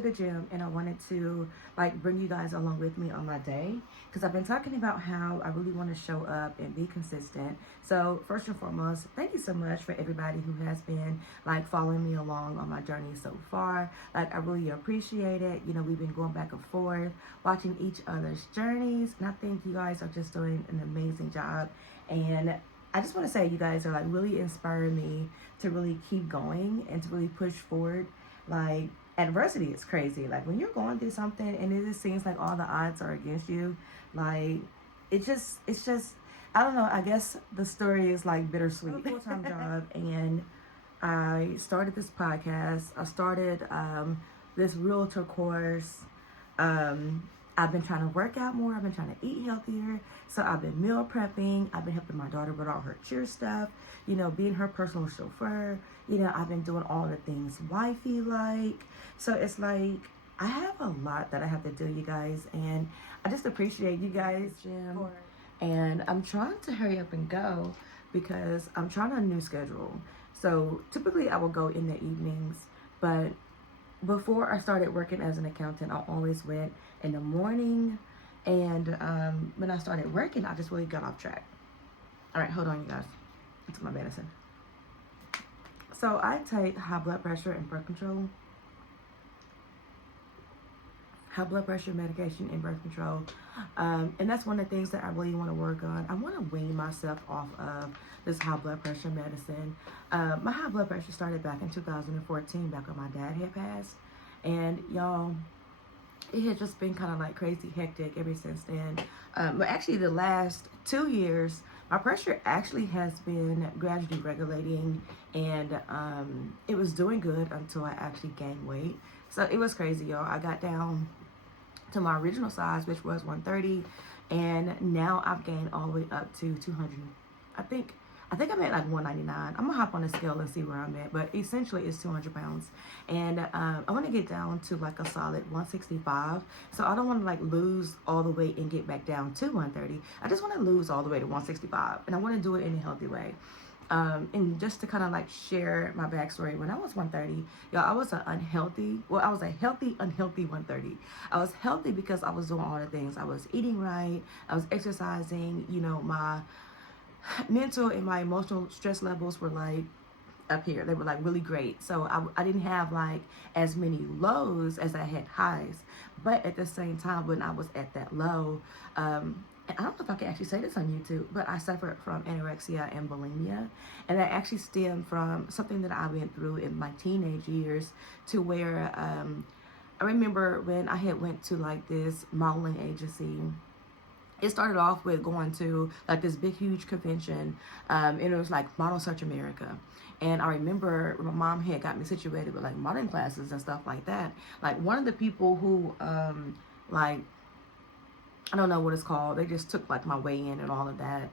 to the gym, and I wanted to like bring you guys along with me on my day, because I've been talking about how I really want to show up and be consistent. So first and foremost, thank you so much for everybody who has been like following me along on my journey so far. Like, I really appreciate it. You know, we've been going back and forth, watching each other's journeys, and I think you guys are just doing an amazing job. And I just want to say you guys are like really inspiring me to really keep going and to really push forward. Like, adversity is crazy. Like, when you're going through something and it just seems like all the odds are against you, like, it's just I don't know, I guess the story is like bittersweet. I have a full-time job, and I started this podcast. I started this realtor course. I've been trying to work out more. I've been trying to eat healthier. So I've been meal prepping. I've been helping my daughter with all her cheer stuff, you know, being her personal chauffeur. You know, I've been doing all the things wifey like. So it's like, I have a lot that I have to do, you guys. And I just appreciate you guys, Jim. And I'm trying to hurry up and go because I'm trying a new schedule. So typically I will go in the evenings, but before I started working as an accountant, I always went in the morning. And when I started working, I just really got off track. All right, hold on, you guys. It's my medicine. So I take high blood pressure and birth control. High blood pressure medication and birth control. And that's one of the things that I really want to work on. I want to wean myself off of this high blood pressure medicine. My high blood pressure started back in 2014, back when my dad had passed. And y'all, it has just been kind of like crazy hectic ever since then. But actually the last 2 years, my pressure actually has been gradually regulating, and it was doing good until I actually gained weight. So it was crazy, y'all. I got down to my original size, which was 130, and now I've gained all the way up to 200. I think I'm at like 199. I'm gonna hop on the scale and see where I'm at, but essentially it's 200 pounds. And I want to get down to like a solid 165. So I don't want to like lose all the weight and get back down to 130. I just want to lose all the way to 165, and I want to do it in a healthy way. And just to kind of like share my backstory, when I was 130, y'all, I was I was a healthy, unhealthy 130. I was healthy because I was doing all the things. I was eating right. I was exercising. You know, my mental and my emotional stress levels were like up here. They were like really great. So I didn't have like as many lows as I had highs. But at the same time, when I was at that low, I don't know if I can actually say this on YouTube, but I suffered from anorexia and bulimia. And that actually stemmed from something that I went through in my teenage years, to where I remember when I had went to like this modeling agency. It started off with going to like this big, huge convention, and it was like Model Search America. And I remember my mom had got me situated with like modeling classes and stuff like that. Like, one of the people who, like, I don't know what it's called. They just took like my weigh in and all of that.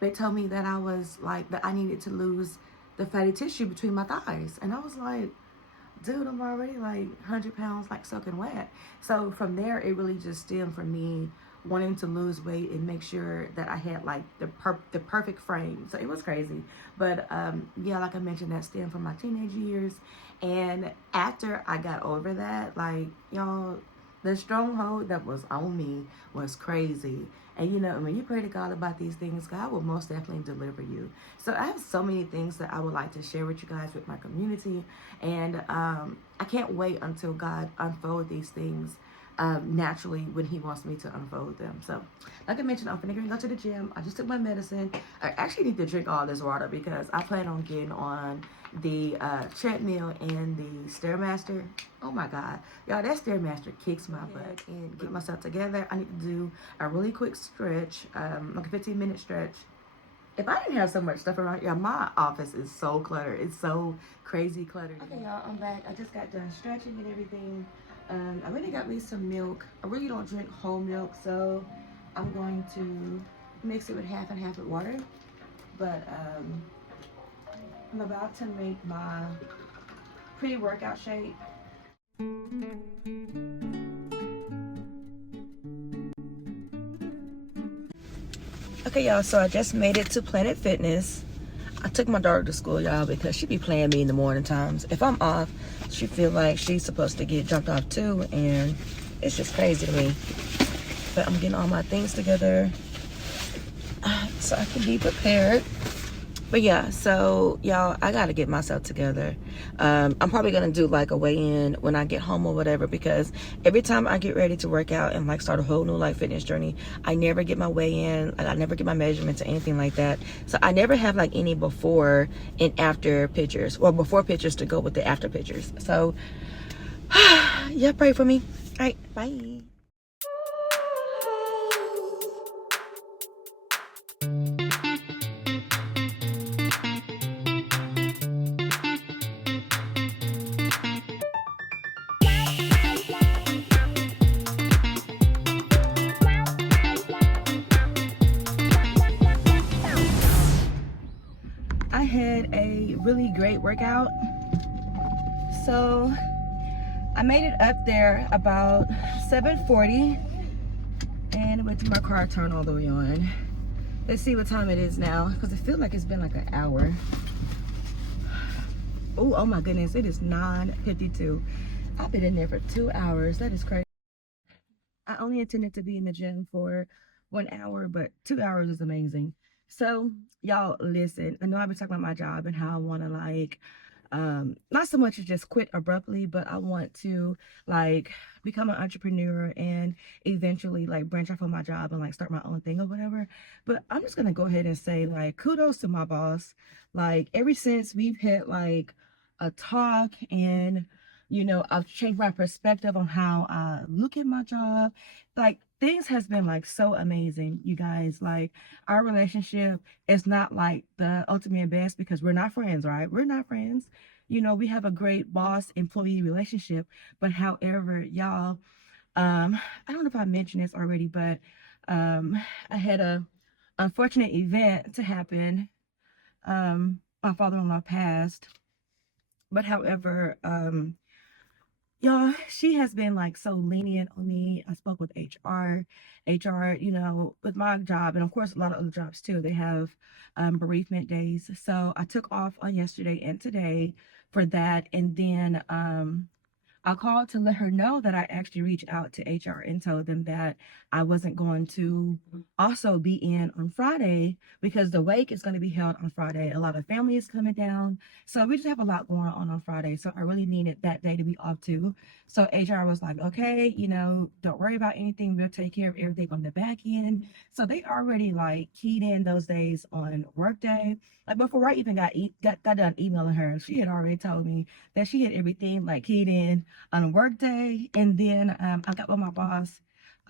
They told me that I was like, that I needed to lose the fatty tissue between my thighs. And I was like, dude, I'm already like 100 pounds, like soaking wet. So from there, it really just stemmed from me wanting to lose weight and make sure that I had like the perfect frame. So it was crazy. But yeah, like I mentioned, that stemmed from my teenage years. And after I got over that, like, y'all, the stronghold that was on me was crazy. And you know, when you pray to God about these things, God will most definitely deliver you. So I have so many things that I would like to share with you guys, with my community. And I can't wait until God unfold these things naturally when he wants me to unfold them. So like I mentioned, I'm finna go to the gym. I just took my medicine. I actually need to drink all this water because I plan on getting on the treadmill and the Stairmaster. Oh my God, y'all, that Stairmaster kicks my butt. And get myself together. I need to do a really quick stretch, like a 15-minute stretch. If I didn't have so much stuff around here, my office is so cluttered. It's so crazy cluttered. Okay, y'all, I'm back. I just got done stretching and everything. I really got me some milk. I really don't drink whole milk, so I'm going to mix it with half and half with water. But I'm about to make my pre-workout shake. Okay, y'all, so I just made it to Planet Fitness. I took my daughter to school, y'all, because she be playing me in the morning times. If I'm off, she feel like she's supposed to get dropped off too, and it's just crazy to me. But I'm getting all my things together so I can be prepared. But yeah, so y'all, I gotta get myself together. I'm probably gonna do like a weigh-in when I get home or whatever, because every time I get ready to work out and like start a whole new like fitness journey, I never get my weigh-in. Like I never get my measurements or anything like that. So I never have like any before and after pictures, or before pictures to go with the after pictures. So yeah, pray for me. All right, bye. I had a really great workout. So I made it up there about 7:40, and went to my car, turned all the way on. Let's see what time it is now, because it feels like it's been like an hour. Oh my goodness, it is 9:52. I've been in there for 2 hours. That is crazy. I only intended to be in the gym for 1 hour, but 2 hours is amazing. So y'all listen, I know I've been talking about my job and how I want to like not so much as just quit abruptly, but I want to like become an entrepreneur and eventually like branch off of my job and like start my own thing or whatever. But I'm just gonna go ahead and say like kudos to my boss. Like ever since we've had like a talk, and I've changed my perspective on how I look at my job. Like things has been like so amazing, you guys. Like our relationship is not like the ultimate best because we're not friends, right? We're not friends. We have a great boss employee relationship, but however, y'all, I don't know if I mentioned this already, but I had a unfortunate event to happen. My father-in-law passed, but however, y'all, she has been like so lenient on me. I spoke with HR, with my job, and of course a lot of other jobs too. They have bereavement days. So I took off on yesterday and today for that. And then I called to let her know that I actually reached out to HR and told them that I wasn't going to also be in on Friday because the wake is going to be held on Friday. A lot of family is coming down. So we just have a lot going on Friday. So I really needed that day to be off too. So HR was like, okay, don't worry about anything. We'll take care of everything on the back end. So they already like keyed in those days on workday. Like before I even got done emailing her, she had already told me that she had everything like keyed in on a work day. And then I got with my boss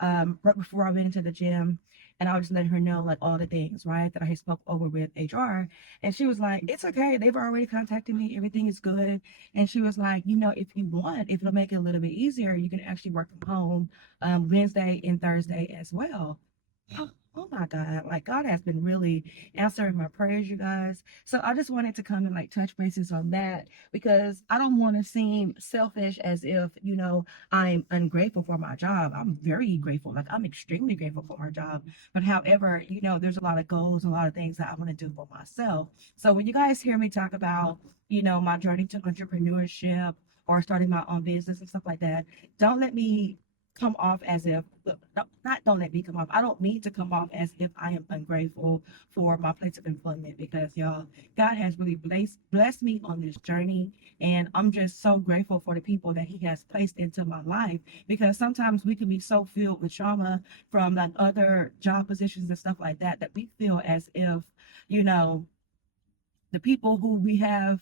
right before I went into the gym, and I was just letting her know like all the things, right, that I had spoke over with HR. And she was like, it's okay, they've already contacted me, everything is good. And she was like, if you want, if it'll make it a little bit easier, you can actually work from home Wednesday and Thursday as well. Oh my God, like God has been really answering my prayers, you guys. So I just wanted to come and like touch bases on that, because I don't want to seem selfish as if, I'm ungrateful for my job. I'm very grateful. Like I'm extremely grateful for my job. But however, there's a lot of goals and a lot of things that I want to do for myself. So when you guys hear me talk about, my journey to entrepreneurship or starting my own business and stuff like that, don't let me come off as if, look, not don't let me come off. I don't mean to come off as if I am ungrateful for my place of employment, because y'all, God has really blessed me on this journey, and I'm just so grateful for the people that He has placed into my life. Because sometimes we can be so filled with trauma from like other job positions and stuff like that, that we feel as if, the people who we have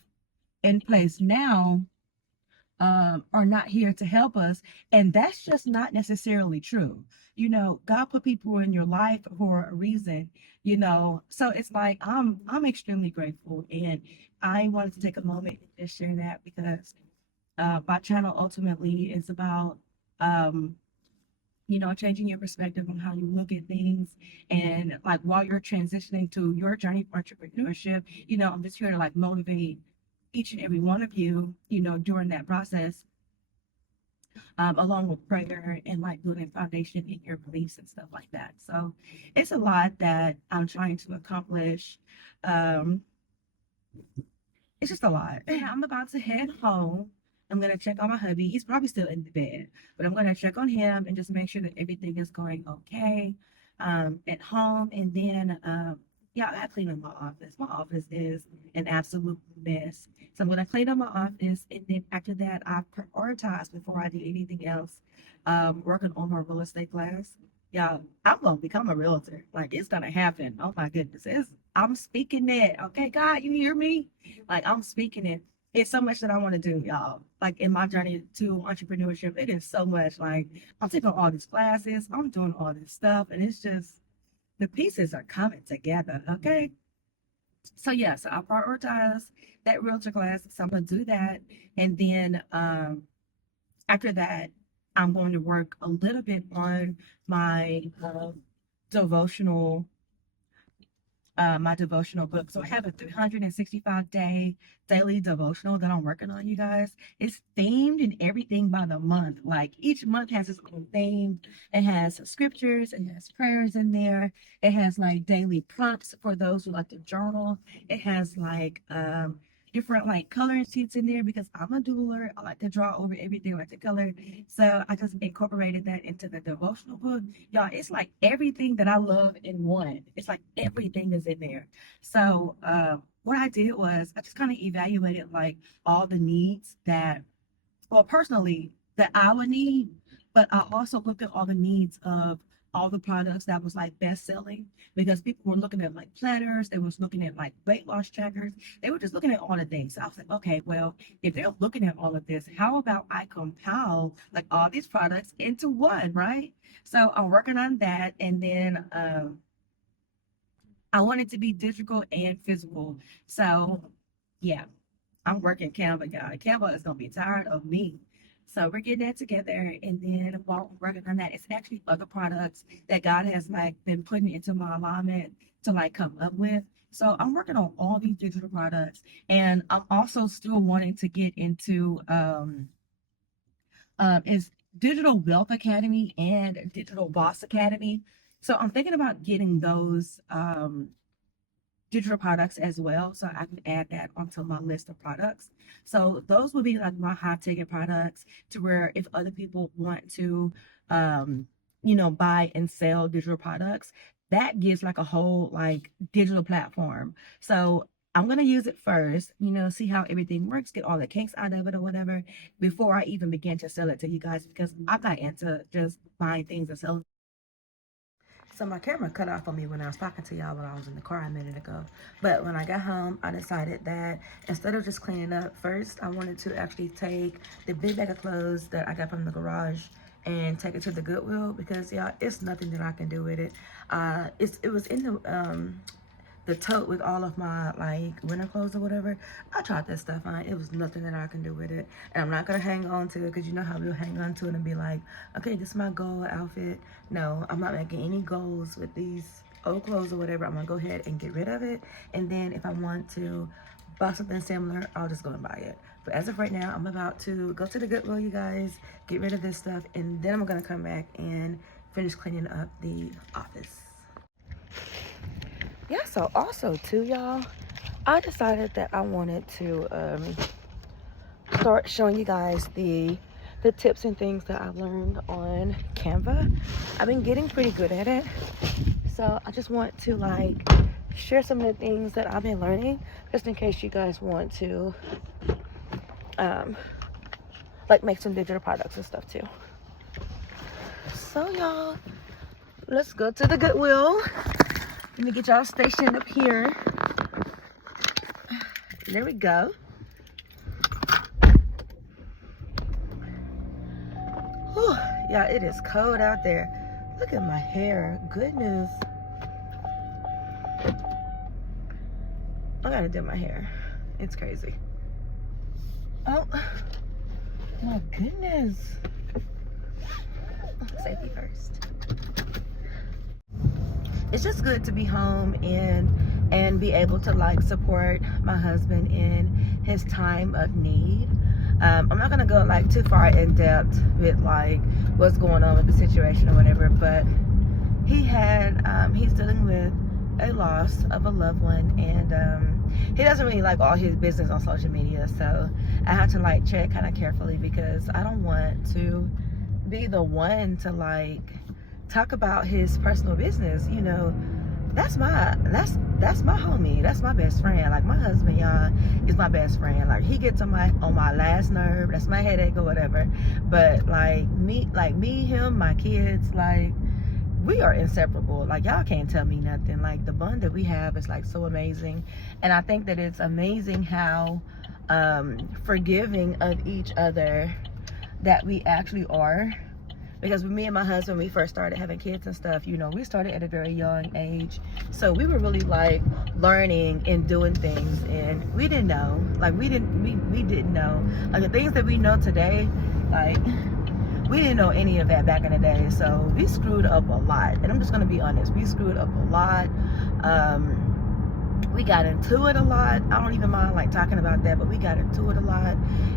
in place now are not here to help us. And that's just not necessarily true. God put people in your life for a reason, So it's like I'm extremely grateful. And I wanted to take a moment and just share that, because my channel ultimately is about changing your perspective on how you look at things. And like while you're transitioning to your journey for entrepreneurship, I'm just here to like motivate each and every one of you, during that process, along with prayer and like building foundation in your beliefs and stuff like that. So it's a lot that I'm trying to accomplish. Um, it's just a lot. I'm about to head home. I'm gonna check on my hubby. He's probably still in the bed, but I'm gonna check on him and just make sure that everything is going okay at home. And then yeah, I gotta clean up my office. My office is an absolute mess. So I'm gonna clean up my office, and then after that, I prioritize before I do anything else. Working on my real estate class. Yeah, I'm gonna become a realtor. Like, it's gonna happen. Oh my goodness, I'm speaking it. Okay, God, you hear me? Like, I'm speaking it. It's so much that I want to do, y'all. Like, in my journey to entrepreneurship, it is so much. Like, I'm taking all these classes, I'm doing all this stuff, and it's just the pieces are coming together. Okay. So yeah, so I prioritize that realtor class. So I'm gonna do that. And then after that, I'm going to work a little bit on my devotional my devotional book. So I have a 365-day daily devotional that I'm working on, you guys. It's themed and everything by the month. Like, each month has its own theme. It has scriptures, it has prayers in there. It has like daily prompts for those who like to journal. It has like different like coloring sheets in there because I'm a doodler. I like to draw over everything, I like to color. So I just incorporated that into the devotional book. Y'all, it's like everything that I love in one. It's like everything is in there. So what I did was I just kind of evaluated like all the needs that, well, personally, that I would need, but I also looked at all the needs of all the products that was like best selling, because people were looking at like planners, they was looking at like weight loss trackers, they were just looking at all the things. So I was like, okay, well, if they're looking at all of this, how about I compile like all these products into one, right? So I'm working on that, and then I want it to be digital and physical. So yeah, I'm working Canva, guys. Canva is gonna be tired of me. So we're getting that together, and then while we're working on that, it's actually other products that God has like been putting into my alignment to like come up with. So I'm working on all these digital products, and I'm also still wanting to get into is Digital Wealth Academy and Digital Boss Academy. So I'm thinking about getting those digital products as well, so I can add that onto my list of products. So those would be like my high ticket products, to where if other people want to buy and sell digital products, that gives like a whole like digital platform. So I'm gonna use it first, see how everything works, get all the kinks out of it or whatever, before I even begin to sell it to you guys, because I'm not into just buying things and selling. So my camera cut off on me when I was talking to y'all when I was in the car a minute ago. But when I got home, I decided that instead of just cleaning up first, I wanted to actually take the big bag of clothes that I got from the garage and take it to the Goodwill, because y'all, it's nothing that I can do with it. It was in the tote with all of my like winter clothes or whatever. I tried that stuff on. It was nothing that I can do with it, and I'm not gonna hang on to it, because you know how we'll hang on to it and be like, okay, this is my goal outfit. No, I'm not making any goals with these old clothes or whatever. I'm gonna go ahead and get rid of it, and then if I want to buy something similar, I'll just go and buy it. But as of right now, I'm about to go to the Goodwill, you guys, get rid of this stuff, and then I'm gonna come back and finish cleaning up the office. Yeah, so also too, y'all, I decided that I wanted to start showing you guys the tips and things that I've learned on Canva. I've been getting pretty good at it, so I just want to like share some of the things that I've been learning, just in case you guys want to like make some digital products and stuff too. So y'all, let's go to the Goodwill. Let me get y'all stationed up here. There we go. Whew, yeah, it is cold out there. Look at my hair. Goodness. I gotta do my hair. It's crazy. Oh, my goodness. Safety first. It's just good to be home and be able to like support my husband in his time of need. I'm not gonna go like too far in depth with like what's going on with the situation or whatever, but he's dealing with a loss of a loved one, and he doesn't really like all his business on social media, so I have to like tread kind of carefully because I don't want to be the one to like talk about his personal business. You know, that's my homie. That's my best friend. Like my husband, y'all, is my best friend. Like he gets on my last nerve. That's my headache or whatever. But like me, him, my kids, like we are inseparable. Like y'all can't tell me nothing. Like the bond that we have is like so amazing, and I think that it's amazing how forgiving of each other that we actually are. Because with me and my husband, we first started having kids and stuff, you know, we started at a very young age. So we were really like learning and doing things, and we didn't know. Like we didn't know. Like the things that we know today, like we didn't know any of that back in the day. So we screwed up a lot. And I'm just gonna be honest, we screwed up a lot. We got into it a lot. I don't even mind like talking about that, but we got into it a lot,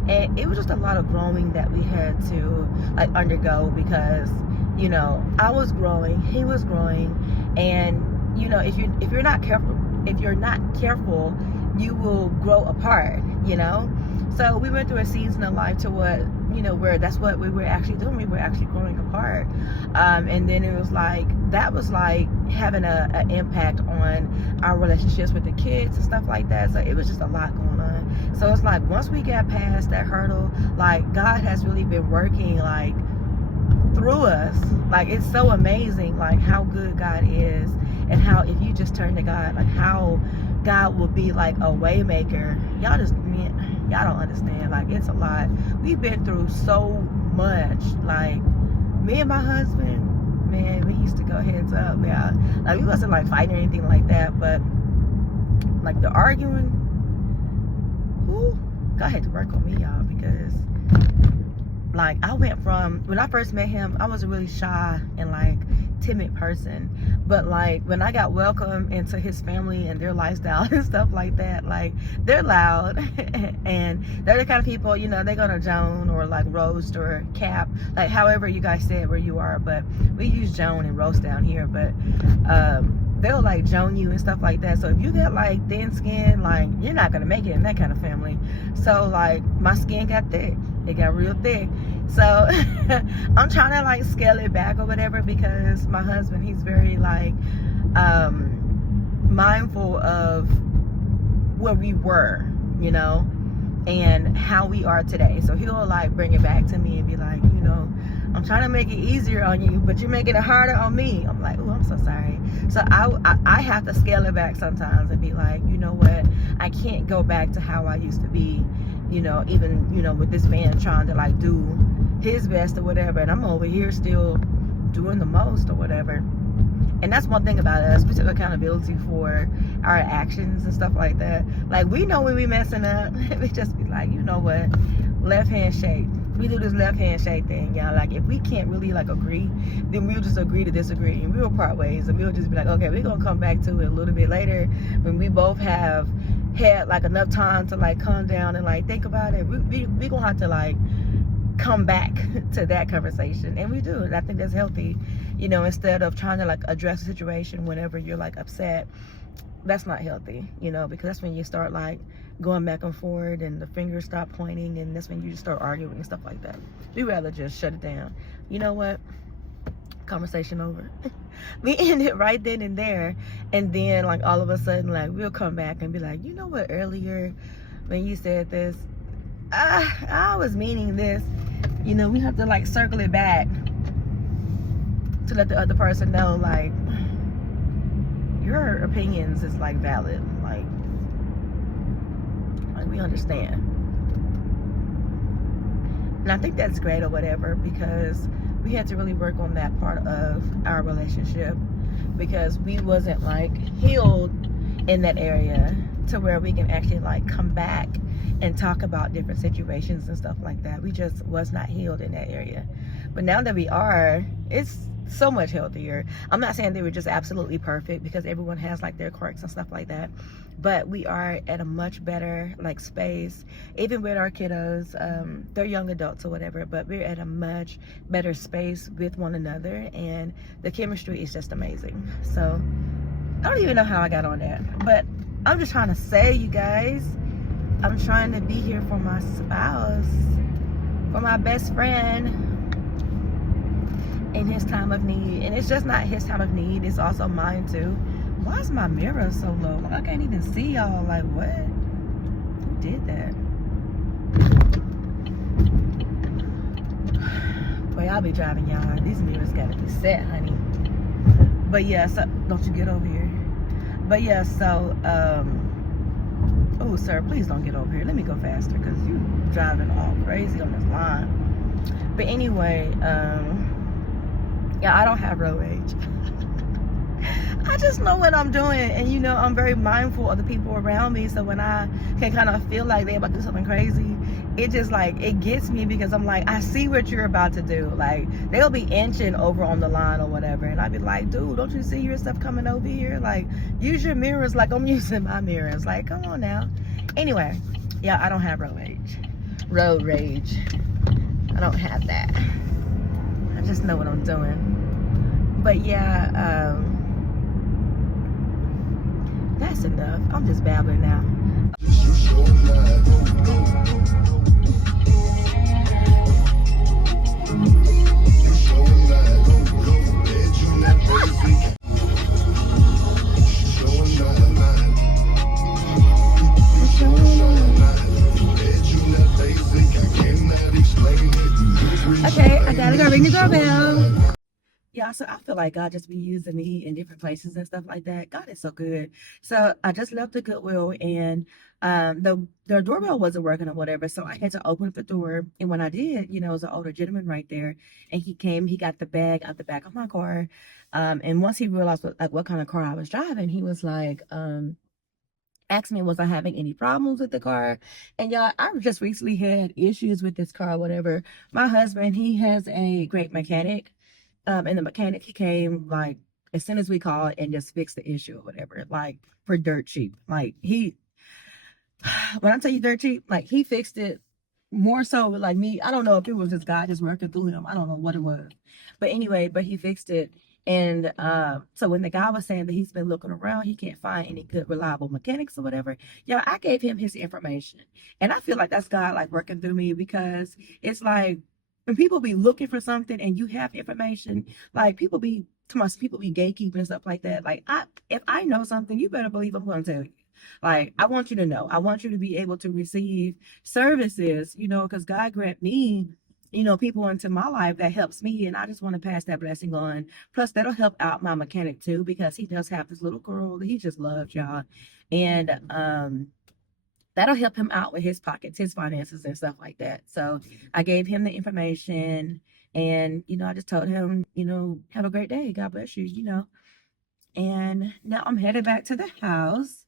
and it was just a lot of growing that we had to like undergo, because you know I was growing, he was growing, and you know if you're not careful, you will grow apart, you know. So we went through a season of life to what, you know, where that's what we were actually doing. We were actually growing apart. And then it was like, that was like having an impact on our relationships with the kids and stuff like that. So it was just a lot going on. So it's like, once we got past that hurdle, like God has really been working like through us. Like it's so amazing like how good God is, and how if you just turn to God, like how God will be like a way maker. Y'all don't understand. Like it's a lot. We've been through so much. Like me and my husband, man, we used to go heads up, man. Like we wasn't like fighting or anything like that, but like the arguing, whoo, God had to work on me, y'all, because like I went from, when I first met him, I was a really shy and like timid person, but like when I got welcomed into his family and their lifestyle and stuff like that, like they're loud and they're the kind of people, you know, they're gonna joan or like roast or cap, like however you guys say it where you are, but we use joan and roast down here, but they'll like joan you and stuff like that. So if you got like thin skin, like you're not gonna make it in that kind of family. So like my skin got thick, it got real thick. So I'm trying to like scale it back or whatever, because my husband, he's very like mindful of where we were, you know, and how we are today. So he'll like bring it back to me and be like, you know, I'm trying to make it easier on you, but you're making it harder on me. I'm like, oh, I'm so sorry. So I have to scale it back sometimes and be like, you know what, I can't go back to how I used to be, you know, even, you know, with this man trying to like do his best or whatever, and I'm over here still doing the most or whatever. And that's one thing about us, we took accountability for our actions and stuff like that. Like we know when we messing up, we just be like, you know what, left hand shake. We do this left hand shake thing, y'all. Like if we can't really like agree, then we'll just agree to disagree, and we'll part ways, and we'll just be like, okay, we're gonna come back to it a little bit later when we both have had like enough time to like calm down and like think about it. We gonna have to like come back to that conversation, and we do. And I think that's healthy, you know, instead of trying to like address the situation whenever you're like upset. That's not healthy, you know, because that's when you start like going back and forth and the fingers stop pointing, and that's when you just start arguing and stuff like that. We rather just shut it down. You know what, conversation over. We end it right then and there, and then like all of a sudden like we'll come back and be like, you know what, earlier when you said this, I was meaning this. You know, we have to like circle it back to let the other person know like your opinions is like valid, like we understand. And I think that's great or whatever, because we had to really work on that part of our relationship, because we wasn't like healed in that area to where we can actually like come back and talk about different situations and stuff like that. We just was not healed in that area. But now that we are, it's so much healthier. I'm not saying they were just absolutely perfect, because everyone has like their quirks and stuff like that, but we are at a much better like space, even with our kiddos. They're young adults or whatever, but we're at a much better space with one another, and the chemistry is just amazing. So I don't even know how I got on that, but I'm just trying to say, you guys, I'm trying to be here for my spouse, for my best friend in his time of need. And it's just not his time of need, it's also mine too. Why is my mirror so low? Like, I can't even see y'all. Like, what? Who did that? Boy, I'll be driving y'all. These mirrors gotta be set, honey. But yeah, so don't you get over here. But yeah, so oh sir, please don't get over here. Let me go faster because you driving all crazy on this line. But anyway, yeah, I don't have road rage. I just know what I'm doing, and you know, I'm very mindful of the people around me. So when I can kind of feel like they're about to do something crazy, it just like, it gets me, because I'm like, I see what you're about to do. Like, they'll be inching over on the line or whatever, and I'd be like, dude, don't you see your stuff coming over here? Like, use your mirrors like I'm using my mirrors. Like, come on now. Anyway, yeah, I don't have road rage. Road rage. I don't have that. I just know what I'm doing. But yeah, that's enough. I'm just babbling now. Okay, I gotta go ring the doorbell. Yeah, so I feel like God just be using me in different places and stuff like that. God is so good. So I just left the Goodwill, and the doorbell wasn't working or whatever. So I had to open up the door. And when I did, you know, it was an older gentleman right there. And he came, he got the bag out the back of my car. And once he realized what kind of car I was driving, he was like, asked me was I having any problems with the car. And y'all, I just recently had issues with this car, whatever. My husband, he has a great mechanic. And the mechanic, he came like as soon as we called and just fixed the issue or whatever, like for dirt cheap. Like when I tell you dirt cheap, like he fixed it more so like me. I don't know if it was just God just working through him. I don't know what it was. But anyway, but he fixed it. And so when the guy was saying that he's been looking around, he can't find any good reliable mechanics or whatever. Yeah, I gave him his information. And I feel like that's God like working through me, because it's like when people be looking for something and you have information, like people be people be gatekeeping and stuff like that. Like if I know something, you better believe I'm gonna tell you. Like, I want you to know. I want you to be able to receive services, you know, because God grant me, you know, people into my life that helps me, and I just want to pass that blessing on. Plus, that'll help out my mechanic too, because he does have this little girl that he just loves, y'all, and that'll help him out with his pockets, his finances, and stuff like that. So I gave him the information, and you know, I just told him, you know, have a great day. God bless you, you know. And now I'm headed back to the house.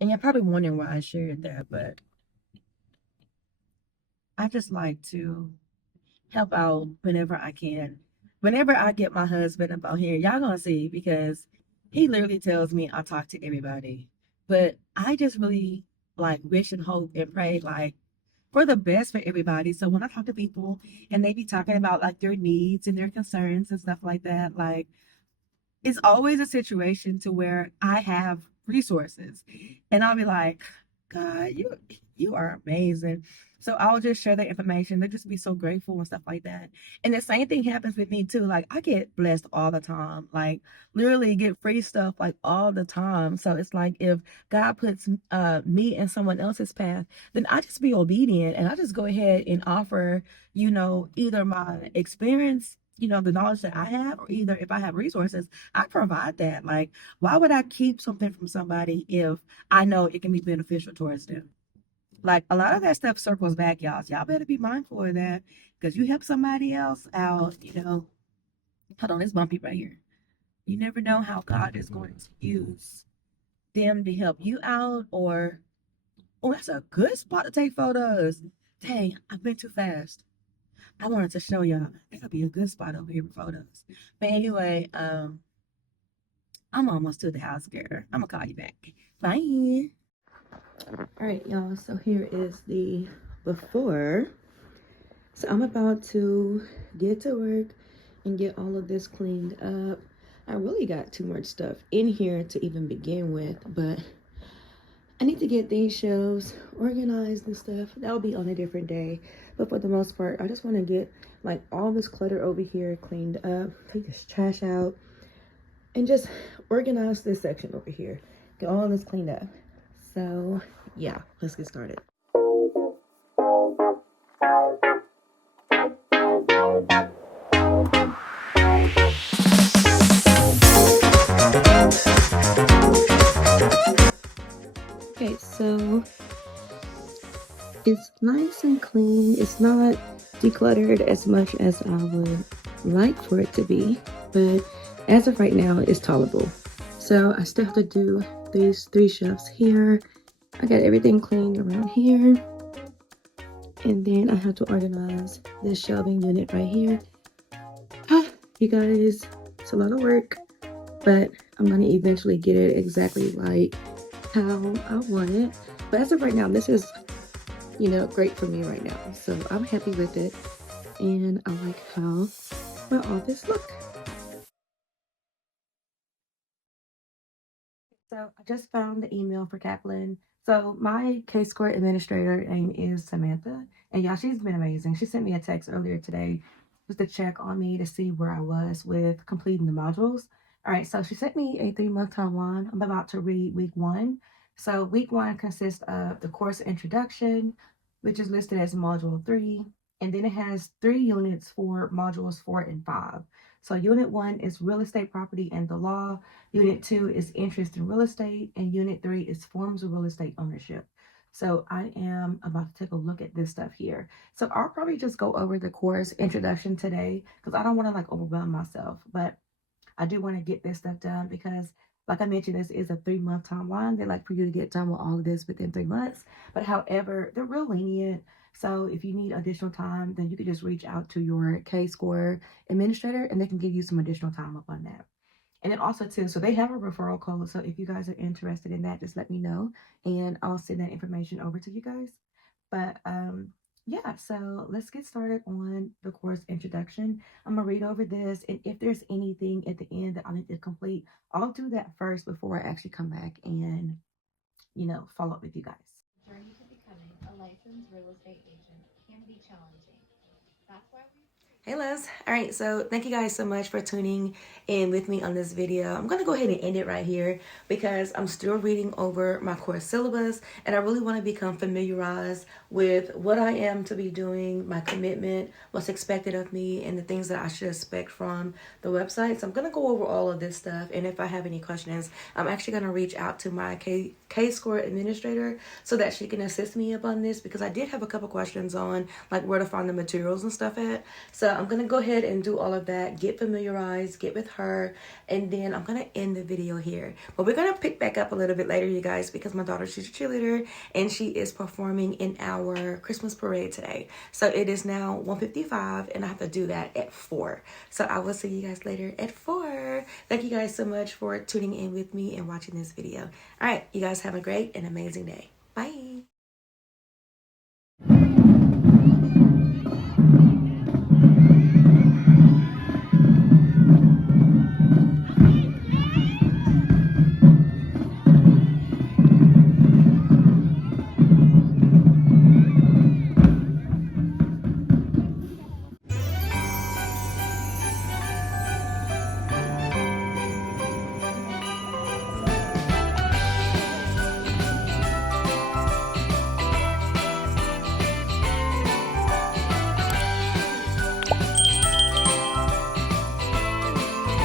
And you're probably wondering why I shared that, but I just like to help out whenever I can. Whenever I get my husband up out here, y'all gonna see, because he literally tells me I talk to everybody. But I just really like wish and hope and pray like for the best for everybody. So when I talk to people and they be talking about like their needs and their concerns and stuff like that, like it's always a situation to where I have resources, and I'll be like, God, you are amazing. So I'll just share the information. They just be so grateful and stuff like that. And the same thing happens with me too. Like I get blessed all the time. Like literally get free stuff like all the time. So it's like if God puts me in someone else's path, then I just be obedient, and I just go ahead and offer, you know, either my experience, you know, the knowledge that I have, or either if I have resources, I provide that. Like, why would I keep something from somebody if I know it can be beneficial towards them? Like, a lot of that stuff circles back, y'all. So y'all better be mindful of that, because you help somebody else out, you know. Hold on, it's bumpy right here. You never know how God is going to use them to help you out, or, oh, that's a good spot to take photos. Dang, I've been too fast. I wanted to show y'all. That'll be a good spot over here for photos. But anyway, I'm almost to the house, girl. I'm gonna call you back. Bye. All right, y'all. So here is the before. So I'm about to get to work and get all of this cleaned up. I really got too much stuff in here to even begin with, but I need to get these shelves organized and stuff. That'll be on a different day. But for the most part, I just want to get like all this clutter over here cleaned up, take this trash out, and just organize this section over here. Get all this cleaned up. So yeah, let's get started. Okay, so it's nice and clean. It's not decluttered as much as I would like for it to be, but as of right now, it's tolerable. So I still have to do these 3 shelves here. I got everything cleaned around here. And then I have to organize this shelving unit right here. You guys, it's a lot of work, but I'm gonna eventually get it exactly like how I want it. But as of right now, this is, you know, great for me right now. So I'm happy with it. And I like how my office look. So I just found the email for Kaplan. So my case court administrator name is Samantha, and y'all, she's been amazing. She sent me a text earlier today just to check on me to see where I was with completing the modules. All right, so she sent me a 3-month timeline. I'm about to read week 1. So week 1 consists of the course introduction, which is listed as module 3, and then it has 3 units for modules 4 and 5. So unit 1 is real estate property and the law. Unit 2 is interest in real estate, and Unit 3 is forms of real estate ownership. So I am about to take a look at this stuff here. So I'll probably just go over the course introduction today because I don't want to like overwhelm myself, but I do want to get this stuff done because like I mentioned, this is a 3-month timeline. They like for you to get done with all of this within 3 months. But however, they're real lenient. So if you need additional time, then you can just reach out to your K-Score administrator and they can give you some additional time up on that. And then also too, so they have a referral code. So if you guys are interested in that, just let me know and I'll send that information over to you guys. But yeah, so let's get started on the course introduction. I'm gonna read over this, and if there's anything at the end that I need to complete, I'll do that first before I actually come back and, you know, follow up with you guys. The journey to becoming a licensed real estate agent can be challenging. That's why we Hey Les. All right, so thank you guys so much for tuning in with me on this video. I'm gonna go ahead and end it right here because I'm still reading over my course syllabus and I really want to become familiarized with what I am to be doing, my commitment, what's expected of me, and the things that I should expect from the website. So I'm gonna go over all of this stuff, and if I have any questions, I'm actually gonna reach out to my K-Score administrator so that she can assist me up on this because I did have a couple questions on like where to find the materials and stuff at. So I'm going to go ahead and do all of that, get familiarized, get with her, and then I'm going to end the video here. But we're going to pick back up a little bit later, you guys, because my daughter, she's a cheerleader, and she is performing in our Christmas parade today. So it is now 1:55, and I have to do that at 4. So I will see you guys later at 4. Thank you guys so much for tuning in with me and watching this video. All right, you guys have a great and amazing day.